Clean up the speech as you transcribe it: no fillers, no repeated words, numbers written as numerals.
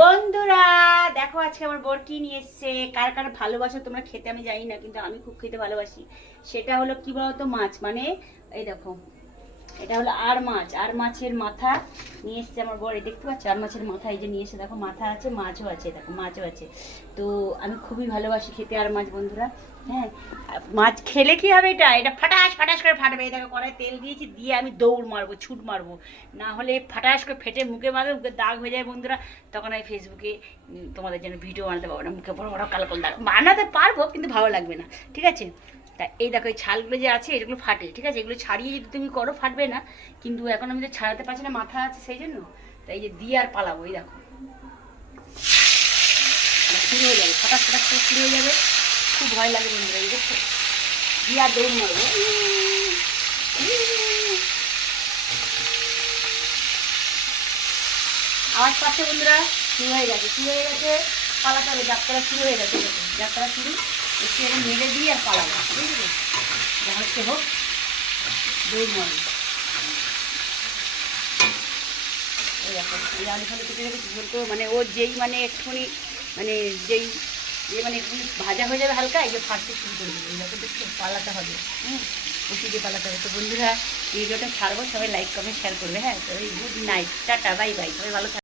বন্ধুরা দেখো আজকে আমার বর কি নিয়ে এসছে। কার কার ভালোবাসো তোমরা খেতে আমি জানি না, কিন্তু আমি খুব খেতে ভালোবাসি। সেটা হলো কি বলতো, মাছ। মানে এই দেখো, এটা হলো আর মাছ, আর মাছের মাথা নিয়ে এসছে আমার বর। এই দেখতে পাচ্ছ আর মাছের মাথা, এই যে নিয়ে এসে দেখো, মাথা আছে, মাছও আছে, দেখো মাছও আছে। তো আমি খুবই ভালোবাসি খেতে আর মাছ বন্ধুরা। হ্যাঁ, মাছ খেলে কি হবে, এটা এটা ফাটাস ফাটাস করে ফাটবে। এই দেখো কড়াই তেল দিয়েছি, দিয়ে আমি দৌড় মারবো, ছুট মারবো, না হলে ফাটাস করে ফেটে মুখে মারবে, মুখে দাগ হয়ে যায় বন্ধুরা। তখন আমি ফেসবুকে তোমাদের জন্য ভিডিও বানাতে পারবো না, মুখে বড় বড় কালো কালো দাগ। বানাতে পারবো কিন্তু ভালো লাগবে না, ঠিক আছে। তা এই দেখো এই ছালগুলো যে আছে এগুলো ফাটে, ঠিক আছে। এগুলো ছাড়িয়ে যদি তুমি করো ফাটবে না, কিন্তু এখন আমি তো ছাড়াতে পারছি না, মাথা আছে সেই জন্য। তাই যে দিয়ে আর পালাবো, এই দেখো শুরু হয়ে যাবে, ফটাস ফটাস করে শুরু হয়ে যাবে। খুব ভয় লাগে বন্ধুরা, এই দেখো দিয়ে আর দৌড় মারবো। আওয়াজ পাচ্ছে বন্ধুরা, শুরু হয়ে গেছে, শুরু হয়ে গেছে। পালাতে হবে, যাত্রা শুরু হয়ে গেছে, দেখো যাত্রা শুরু। একটু এরকম মেরে দিয়ে আর পালাবো, বুঝলি, যা হচ্ছে হোক, দৌড় মারবো। ওই দেখো এই আলু ফালু কেটে রেখেছি বলতো, মানে ও যেই মানে একটুখানি মানে যেই যে মানে একটু ভাজা হয়ে যাবে হালকা, এই যে ফাটতে শুরু করে দেবে। এই দেখো দেখছো, পালাতে হবে, ওষুধ দিয়ে পালাতে হবে। তো বন্ধুরা ভিডিওটা ছাড়বো, সবাই লাইক কমেন্ট শেয়ার করবে। হ্যাঁ, তো good night, tata, bye bye, সবাই ভালো থাকবে।